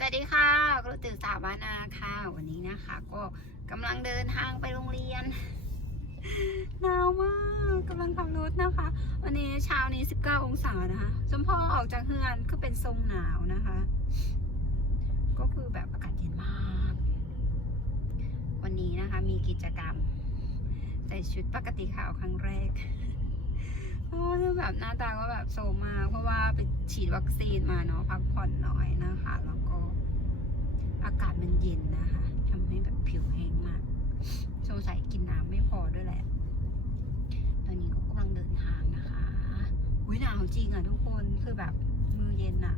สวัสดีค่ะครูตื่นสาวานาค่ะ วันนี้นะคะ ก็กำลังเดินทางไปโรงเรียนหนาวมากกำลังขับรถนะคะ วันนี้เช้านี้ 19 องศานะคะสมพ่อออกจากเฮือนก็เป็นทรงหนาวนะคะ ก็คือแบบอากาศเย็นมาก วันนี้นะคะมีกิจกรรม ใส่ชุดปกติขาวครั้งแรกโอ้ยแบบหน้าตาก็แบบโซม ไปฉีดวัคซีนมาเนาะพักผ่อนน้อยนะคะ แล้วก็อากาศมันเย็นนะคะทำให้แบบผิวแห้งมากสงสัยกินน้ำไม่พอด้วยแหละ ตอนนี้ก็กำลังเดินทางนะคะอุ้ยหนาวจริงอะทุกคนคือแบบมือเย็นอะ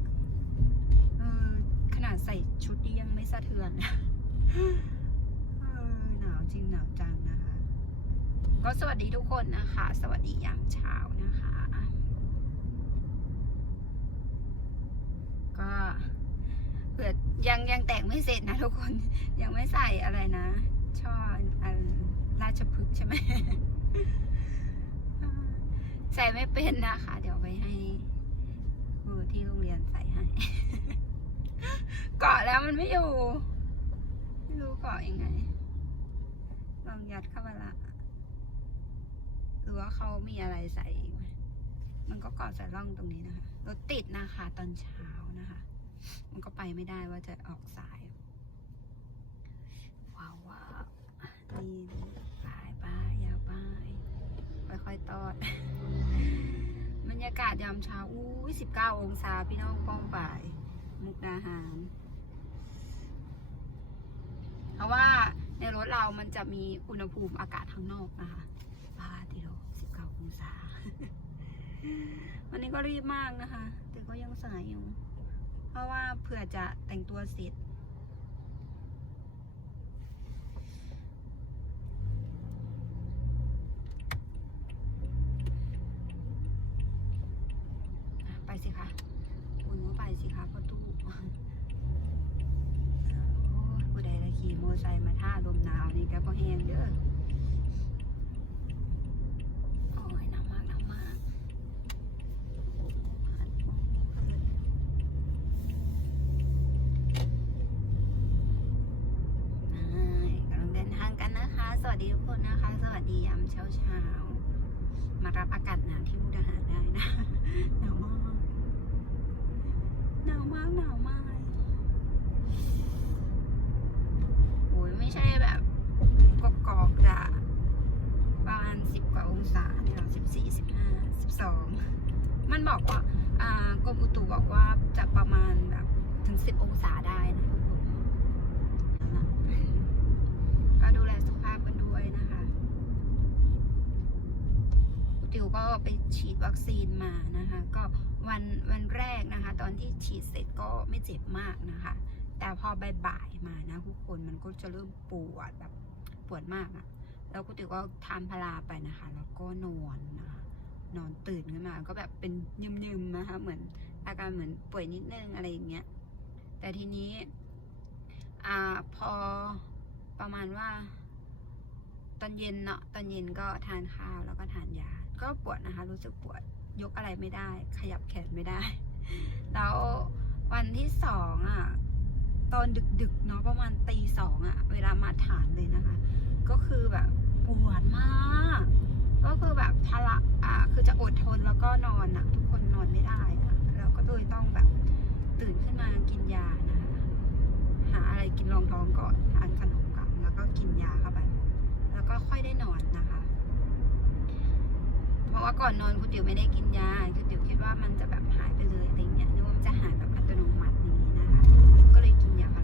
เออขนาดใส่ชุดนี้ยังไม่สะเทือนเออหนาวจริงหนาวจังนะคะ ก็สวัสดีทุกคนนะคะสวัสดียามเช้านะคะ ก็เผื่อยังยังแต่ง ไม่เสร็จนะทุกคนยังไม่ใส่อะไรนะ ช่ออันราชพฤกษ์ใช่ไหมใส่ไม่เป็นนะคะ เดี๋ยวไปให้ครูที่โรงเรียนใส่ให้ เกาะแล้วมันไม่อยู่ ไม่รู้เกาะยังไง ลองยัดเข้าไปละหรือว่าเขามีอะไรใส่อีกไหมมันก็เกาะใส่ร่องตรงนี้นะคะ รถติดนะคะ ตอนเช้านะคะ มันก็ไปไม่ได้ว่าจะออกสาย ยากาศยามเช้าอู้ยสิบเก้าองศาพี่น้องป้องป่าย มุกดาหาร เพราะว่าในรถเรามันจะมีอุณหภูมิอากาศข้างนอกนะคะป้าทีโลสิบเก้าองศา วันนี้ก็รีบมากนะคะ แต่ก็ยังสายอยู่ เพราะว่าเผื่อจะแต่งตัวเสร็จ ไปสิคะคุณก็ไปสิคะประตูโอ้ยผู้ใดได้ขี่มอเต อร์ไซค์มาลมหนาวนี่ก็พอแห้งเด้อโอ้ยหนาวมากหนาวมากอ่กำลังเดินทางกันนะคะ สวัสดีทุกคนนะคะ สวัสดียามเช้าเช้าๆมารับอากาศหนาวที่มุกดาหารได้นะหนาวมากหนาวมากหนาวมาก มันบอกว่าอ่ากรมอุตุบอกว่าจะประมาณแบบถึงสิบองศาได้นะก็ดูแลสุขภาพกันด้วยนะคะติวก็ไปฉีดวัคซีนมานะคะ ก็วันวันแรกนะคะ ตอนที่ฉีดเสร็จก็ไม่เจ็บมากนะคะ แต่พอบ่ายๆมานะทุกคนมันก็จะเริ่มปวดแบบปวดมากอะแล้วกูติวก็ทานพาราไปนะคะ แล้วก็นอนนะคะ นอนตื่นขึ้นมา ก็แบบเป็นยืมๆนะคะเหมือนอาการเหมือนป่วยนิดนึงอะไรอย่างเงี้ย แต่ทีนี้อ่าพอประมาณว่า ตอนเย็นเนาะตอนเย็นก็ทานข้าวแล้วก็ทานยา ก็ปวดนะคะ รู้สึกปวดยกอะไรไม่ได้ ขยับแขนไม่ได้ แล้ววันที่สองอะตอนดึกๆเนาะประมาณตีสองอะ เวลามาฐานเลยนะคะ ก็คือแบบปวดมาก แบบทะละอ่าคือจะอดทนแล้วก็นอนอะทุกคนนอนไม่ได้อะแล้วก็เลยต้องแบบตื่นขึ้นมากินยานะคะหาอะไรกินรองท้องก่อนทานขนมก่อนแล้วก็กินยาเข้าไปแล้วก็ค่อยได้นอนนะคะ เพราะว่าก่อนนอนคุณติ๋วไม่ได้กินยาคุณติ๋วคิดว่ามันจะแบบหายไปเลยอะไรเงี้ยนึกว่ามันจะหายแบบอัตโนมัตินี้นะคะ ก็เลยกินยา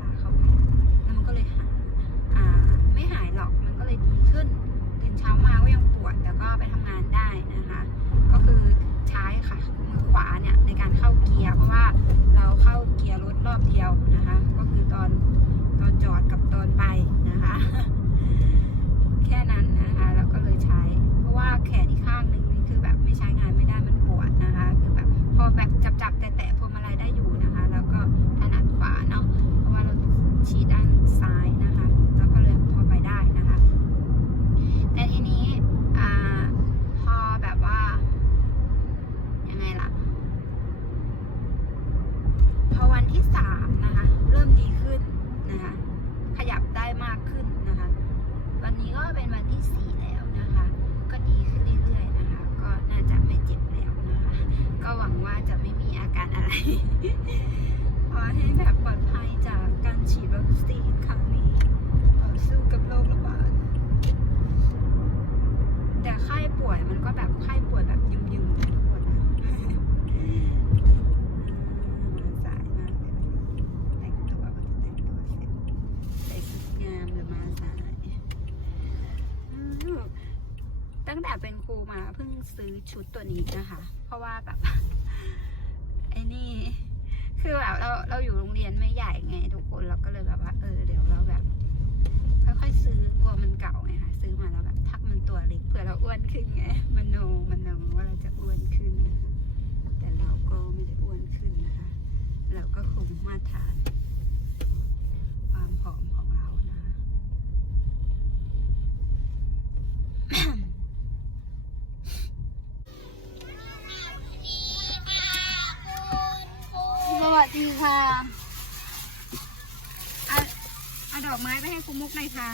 พอวันที่สามนะคะ เริ่มดีขึ้นนะคะ ขยับได้มากขึ้นนะคะ วันนี้ก็เป็นวันที่สี่แล้วนะคะ ก็ดีขึ้นเรื่อยๆนะคะ ก็น่าจะไม่เจ็บแล้วนะคะ ก็หวังว่าจะไม่มีอาการอะไร ขอให้แบบปลอดภัยจากการฉีดวัคซีน ตั้งแต่เป็นครูมาเพิ่งซื้อชุดตัวนี้นะคะ เพราะว่าแบบไอ้นี่ คือแบบเราเราอยู่โรงเรียนไม่ใหญ่ไงทุกคนเราก็เลยแบบว่า เออเดี๋ยวเราแบบค่อยๆซื้อกลัวมันเก่าไงคะซื้อมาแล้วแบบทักมันตัวเล็กเผื่อเราอ้วนขึ้นไงมันโนมันโนว่าเราจะอ้วนขึ้น แต่เราก็ไม่ได้อ้วนขึ้นนะคะ เราก็คงมาตรฐานความผอมของเรานะคะ สวัส ดีค่ะเอาเอาดอกไม้ไปให้คุณมุกหน่อยค่ะ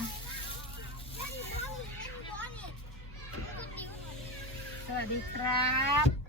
สวัสดีครับ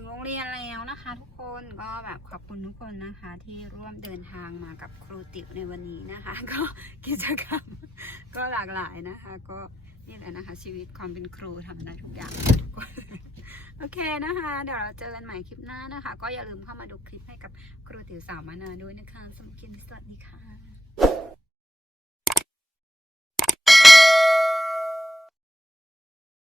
ถึงโรงเรียนแล้วนะคะ ทุกคนก็แบบขอบคุณทุกคนนะคะ ที่ร่วมเดินทางมากับครูติ๋วในวันนี้นะคะ ก็กิจกรรมก็หลากหลายนะคะ ก็นี่แหละนะคะ ชีวิตความเป็นครูทำได้ทุกอย่างทุกคนโอเคนะคะ เดี๋ยวเราเจอกันใหม่คลิปหน้านะคะ ก็อย่าลืมเข้ามาดูคลิปให้กับครูติ๋วสาวมานาด้วยนะคะสำหรับคลิปนี้สวัสดีค่ะ